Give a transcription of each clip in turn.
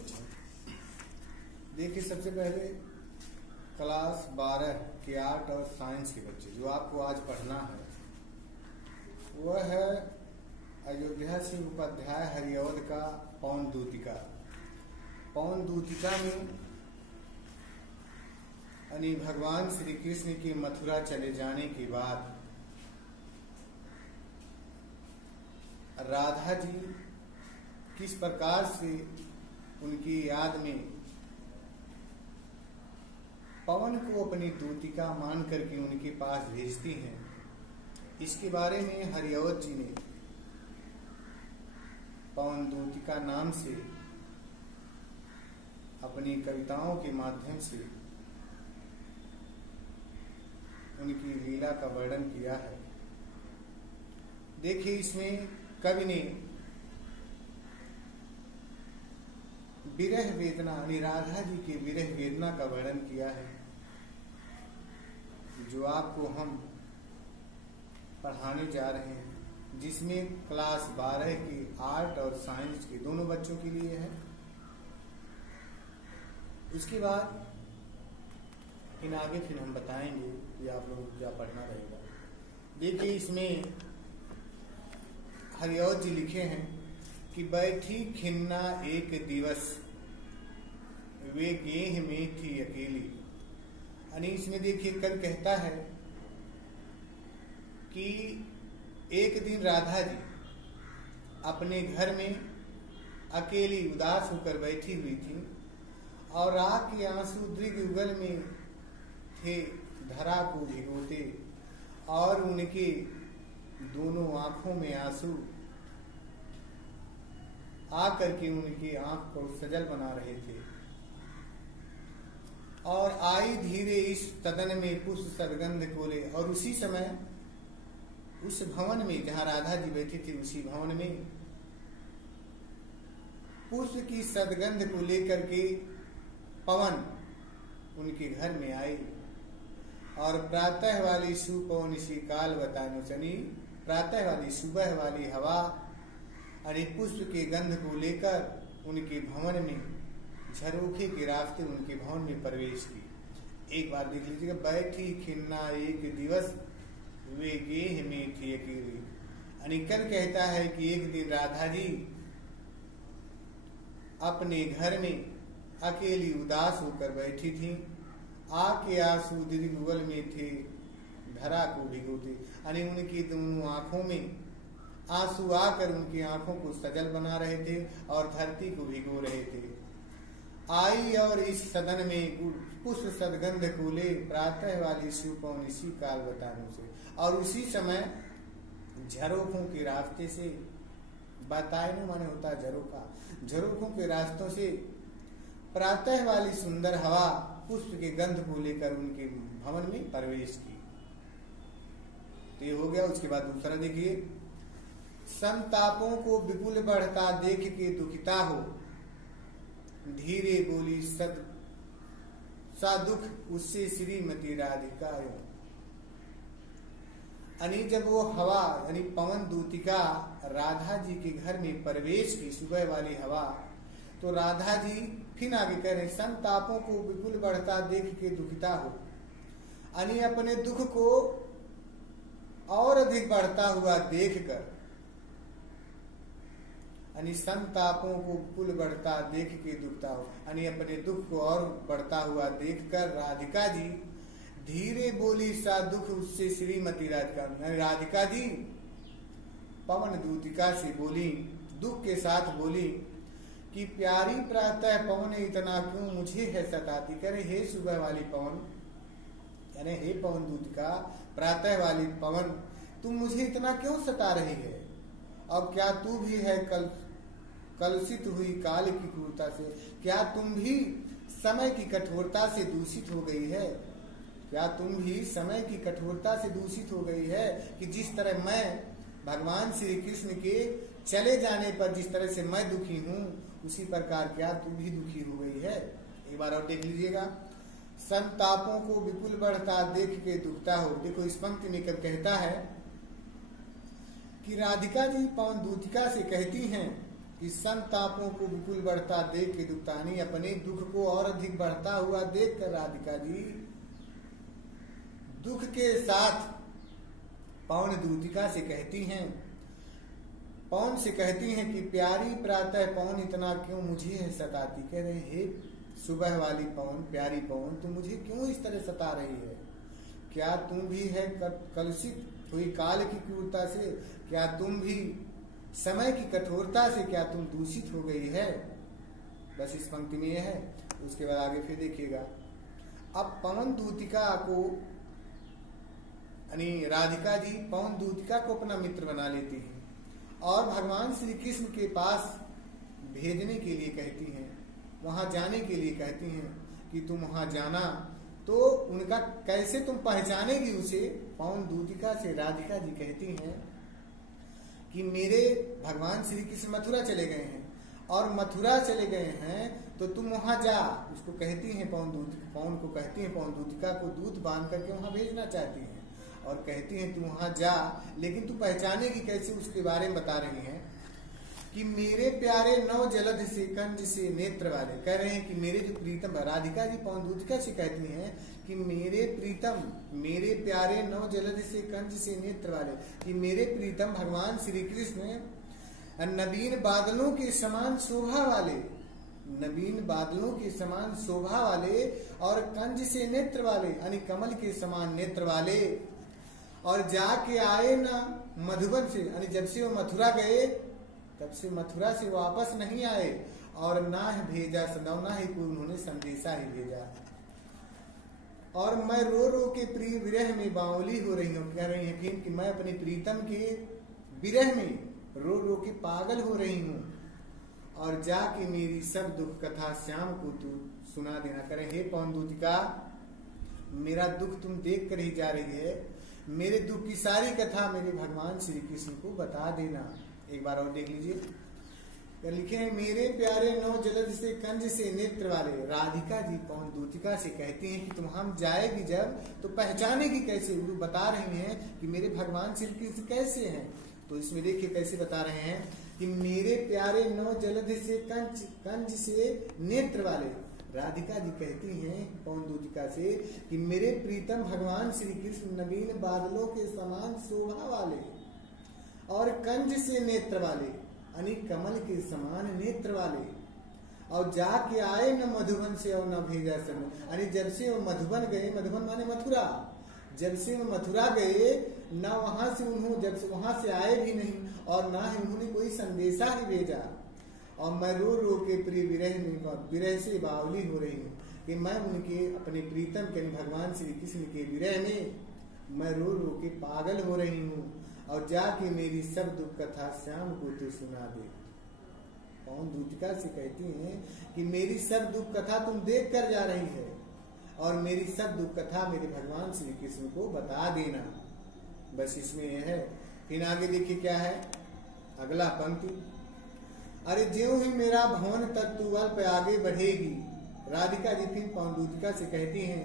अच्छा। देखिए, सबसे पहले क्लास 12 के आर्ट और साइंस के बच्चे जो आपको आज पढ़ना है वह है अयोध्या सिंह उपाध्याय हरिऔध का पवन दूतिका। पवन दूतिका में यानी भगवान श्री कृष्ण के मथुरा चले जाने के बाद राधा जी किस प्रकार से उनकी याद में पवन को अपनी दूतिका मान करके उनके पास भेजती हैं, इसके बारे में हरिऔध जी ने पवन दूतिका नाम से अपनी कविताओं के माध्यम से उनकी लीला का वर्णन किया है। देखिए, इसमें कवि ने विरह वेदना यानी राधा जी के विरह वेदना का वर्णन किया है, जो आपको हम पढ़ाने जा रहे हैं, जिसमें क्लास 12 के आर्ट और साइंस के दोनों बच्चों के लिए है। उसके बाद इन आगे फिर हम बताएंगे कि आप लोगों को क्या पढ़ना रहेगा। देखिए, इसमें हरिऔध जी लिखे हैं कि बैठी खिन्ना एक दिवस वे गेह में थी अकेली। यानी इसमें देखिए, कवि कहता है कि एक दिन राधा जी अपने घर में अकेली उदास होकर बैठी हुई थी और रात के आंसू दृग युगल में थे धरा को भिगोते और उनके दोनों आंखों में आंसू आकर के उनकी आंख को सजल बना रहे थे। और आई धीरे इस सदन में पुष्प सदगंध कोले, और उसी समय उस भवन में जहां राधा जी बैठी थी, उसी भवन में पुष्प की सदगंध को लेकर के पवन उनके घर में आई और प्रातः वाली सुपवन सी काल बतानो चली। प्रातः वाली सुबह वाली हवा अरे पुष्प के गंध को लेकर उनके भवन में झरोखे के रास्ते उनके भवन में प्रवेश की। एक बार देख लीजिएगा, बैठी खिन्ना एक दिवस वे गेह में थी अकेली। अनिकल कहता है कि एक दिन राधा जी अपने घर में अकेली उदास होकर बैठी थी, आके आंसू दिलगुगल में थे धरा को भिगोते। यानी उनकी दोनों आंखों में आंसू आकर उनकी आंखों को सजल बना रहे थे और धरती को भिगो रहे थे। आई और इस सदन में पुष्प सदगंध कोले प्रातः वाली सुपवन इसी काल बताने से, और उसी समय झरोखों के रास्ते से, बताने माने होता है झरोखा, झरोखों के रास्तों से प्रातः वाली सुंदर हवा पुष्प के गंध को लेकर उनके भवन में प्रवेश की। तो ये हो गया। उसके बाद दूसरा देखिए, संतापों को विपुल बढ़ता देख के दुखिता हो, धीरे बोली सद सा दुख उससे श्रीमती राधिका। यानी जब वो हवा यानी पवन दूतिका राधा जी के घर में प्रवेश की, सुबह वाली हवा, तो राधा जी फिर आगे कह रहे, संतापों को विपुल बढ़ता देख के दुखिता हो, यानी अपने दुख को और अधिक बढ़ता हुआ देखकर, यानी संतापों को विपुल बढ़ता देख के दुखता हो, यानी अपने दुख को और बढ़ता हुआ देखकर राधिका जी धीरे बोली सा दुख उससे श्रीमती राधिका। राधिका जी पवन दूतिका से बोली, दुख के साथ बोली कि प्यारी प्रातः पवन इतना क्यों मुझे है सताती। करे, हे सुबह वाली पवन, यानी हे पवन दूतिका, प्रातः वाली पवन, तुम मुझे इतना क्यों सता रही है? अब क्या तू भी है कलुषित हुई काल की क्रूरता से? क्या तुम भी समय की कठोरता से दूषित हो गई है? क्या तुम भी समय की कठोरता से दूषित हो गई है कि जिस तरह मैं भगवान श्री कृष्ण के चले जाने पर जिस तरह से मैं दुखी हूँ, उसी प्रकार क्या तू भी दुखी हो गई है? एक बार और देख लीजिएगा, संतापों को विपुल बढ़ता देख के दुखता हो। देखो, इस पंक्ति में कब कहता है कि राधिका जी पवन दूतिका से कहती हैं कि संतापों को विपुल बढ़ता देख के दुखतानी अपने दुख को और अधिक बढ़ता हुआ देख कर राधिका जी दुख के साथ पवन दूतिका से कहती हैं, पवन से कहती हैं कि प्यारी प्रातः पवन इतना क्यों मुझे है सताती। कह रहे हे सुबह वाली पवन, प्यारी पवन, तुम मुझे क्यों इस तरह सता रही है? क्या तुम भी है कलुषित हुई काल की क्रूरता से? क्या तुम भी समय की कठोरता से क्या तुम दूषित हो गई है? बस इस पंक्ति में यह है। उसके बाद आगे फिर देखिएगा। अब पवन दूतिका को यानी राधिका जी पवन दूतिका को अपना मित्र बना लेती हैं और भगवान श्री कृष्ण के पास भेजने के लिए कहती हैं, वहां जाने के लिए कहती हैं कि तुम वहां जाना। तो उनका कैसे तुम पहचानेगी उसे? पवन दूतिका से राधिका जी कहती हैं कि मेरे भगवान श्री कृष्ण मथुरा चले गए हैं और मथुरा चले गए हैं तो तुम वहां जा। उसको कहती हैं पवन को कहती हैं, पवन दूतिका को दूत बांध करके वहां भेजना चाहती हैं और कहती हैं तू वहां जा, लेकिन तू पहचानेगी कैसे? उसके बारे में बता रही हैं कि मेरे प्यारे नव जलध से कंज से नेत्र वाले। कह रहे हैं कि मेरे जो प्रीतम, राधिका जी पवन दूतिका से कहती हैं कि मेरे प्रीतम, मेरे प्यारे नव जलध से कंज से नेत्र वाले, कि मेरे प्रीतम भगवान श्री कृष्ण नवीन बादलों के समान शोभा वाले, नवीन बादलों के समान शोभा वाले और कंज से नेत्र वाले यानी कमल के समान नेत्र वाले, और जाके आए ना मधुबन से, यानी जब से वो मथुरा गए तब से मथुरा से वापस नहीं आए और ना भेजा सदौना ही कोई उन्होंने संदेशा ही भेजा। और मैं रो रो के प्रिय विरह में बावली हो रही हूँ। कह रही है कि मैं अपने प्रीतम के विरह में रो रो के पागल हो रही हूँ और जाके मेरी सब दुख कथा श्याम को तू सुना देना। करे हे पवन दूतिका, मेरा दुख तुम देख कर ही जा रही है, मेरे दुख की सारी कथा मेरे भगवान श्री कृष्ण को बता देना। एक बार और देख लीजिए, लिखे हैं मेरे प्यारे नौ जलद से कंज से नेत्र वाले। राधिका जी पवन दूतिका से कहती हैं कि तुम हम जाएगी जब तो पहचानेगी कैसे? वो बता रही हैं कि मेरे भगवान श्री कृष्ण कैसे हैं। तो इसमें देखिए कैसे बता रहे हैं कि मेरे प्यारे नौ जलद से कंज से नेत्र वाले। राधिका जी कहती हैं पवन दूतिका से कि मेरे प्रीतम भगवान श्री कृष्ण नवीन बादलों के समान शोभा वाले और कंज से नेत्र वाले यानी कमल के समान नेत्र वाले, और जाके आए न मधुबन से और न भेजा सन, यानी जब से वो मधुबन गए, मधुबन माने मथुरा, जब से वो मथुरा गए न वहां से उन्होंने, जब से वहां से आए भी नहीं और ना ही उन्होंने कोई संदेशा ही भेजा। और मैं रो रो के प्रिय विरह से बावली हो रही हूँ कि मैं उनके अपने प्रीतम के भगवान श्री कृष्ण के विरह में मैं रो रो के पागल हो रही हूँ और जाके मेरी सब दुख कथा श्याम को तू सुना दे। पवन दूतिका से कहती हैं कि मेरी सब दुख कथा तुम देख कर जा रही है और मेरी सब दुख कथा मेरे भगवान श्री कृष्ण को बता देना। बस इसमें यह है। फिर आगे देखिए क्या है अगला पंक्ति, अरे ज्यों ही मेरा भवन तक तू अल्प आगे बढ़ेगी। राधिका जी फिर पवन दूतिका से कहती हैं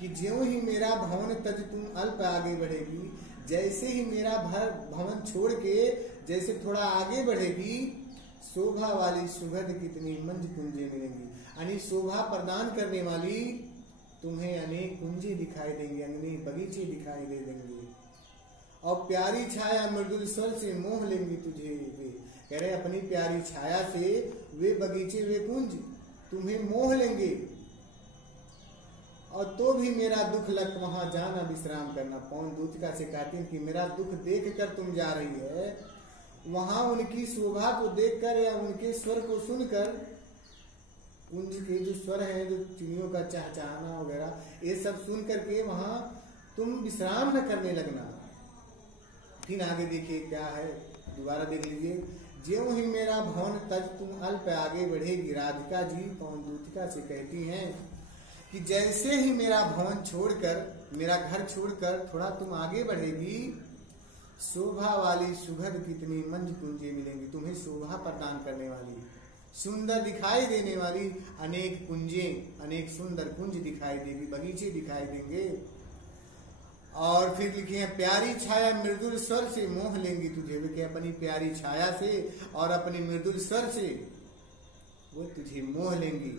कि ज्यों ही मेरा भवन तक तुम अल्प आगे बढ़ेगी, जैसे ही मेरा भवन छोड़ के जैसे थोड़ा आगे बढ़ेगी, शोभा वाली सुगंध कितनी मंज कुंजे मिलेंगी, यानी शोभा प्रदान करने वाली तुम्हें अनेक कुंजे दिखाई देंगे, अनेक बगीचे दिखाई दे देंगे, और प्यारी छाया मृदुल स्वर से मोह लेंगी तुझे वे। कह रहे अपनी प्यारी छाया से वे बगीचे वे कुंज तुम्हें मोह लेंगे, और तो भी मेरा दुख लग वहां जाना विश्राम करना। पवन दूतिका से कहती है कि मेरा दुख देख कर तुम जा रही है, वहां उनकी शोभा को देखकर या उनके स्वर को सुनकर, कुंज के जो स्वर है, जो चिड़ियों का चहचहाना वगैरह, ये सब सुन करके वहां तुम विश्राम न करने लगना। फिर आगे देखिए क्या है, दोबारा देख लीजिए, ज्यों ही मेरा भवन तज तुम अल्प आगे बढ़ेगी। राधिका जी पवन दूतिका से कहती हैं कि जैसे ही मेरा भवन छोड़कर, मेरा घर छोड़कर थोड़ा तुम आगे बढ़ेगी, शोभा वाली सुगंध कितनी मंज कुंजे मिलेंगी, तुम्हें शोभा प्रदान करने वाली, सुंदर दिखाई देने वाली अनेक कुंजे, अनेक सुंदर कुंज दिखाई देगी, बगीचे दिखाई देंगे। और फिर लिखी है प्यारी छाया मृदुल स्वर से मोह लेंगी तुझे, वे कि अपनी प्यारी छाया से और अपनी मृदुल स्वर से वो तुझे मोह लेंगी।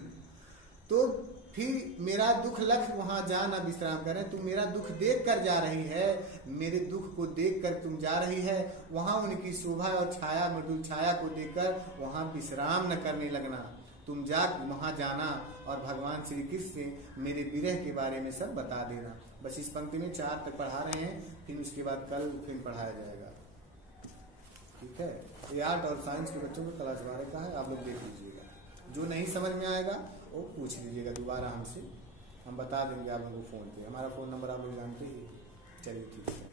तो फिर मेरा दुख लख वहां जा ना विश्राम करें, तुम मेरा दुख देख कर जा रही है, मेरे दुख को देख कर तुम जा रही है, वहां उनकी शोभा और छाया मृदुल छाया को देखकर वहां विश्राम न करने लगना, तुम जा वहां जाना और भगवान श्री कृष्ण से मेरे विरह के बारे में सब बता देना। बस इस पंक्ति में 4 तक पढ़ा रहे हैं, फिर उसके बाद कल फिर पढ़ाया जाएगा। ठीक है, ये आर्ट और साइंस के बच्चों को क्लास 12 का है, आप लोग देख लीजिएगा। जो नहीं समझ में आएगा वो पूछ लीजिएगा दोबारा हमसे, हम बता देंगे आप लोगों को फोन पे। हमारा फोन नंबर आप लोग जानते ही। चलिए ठीक है।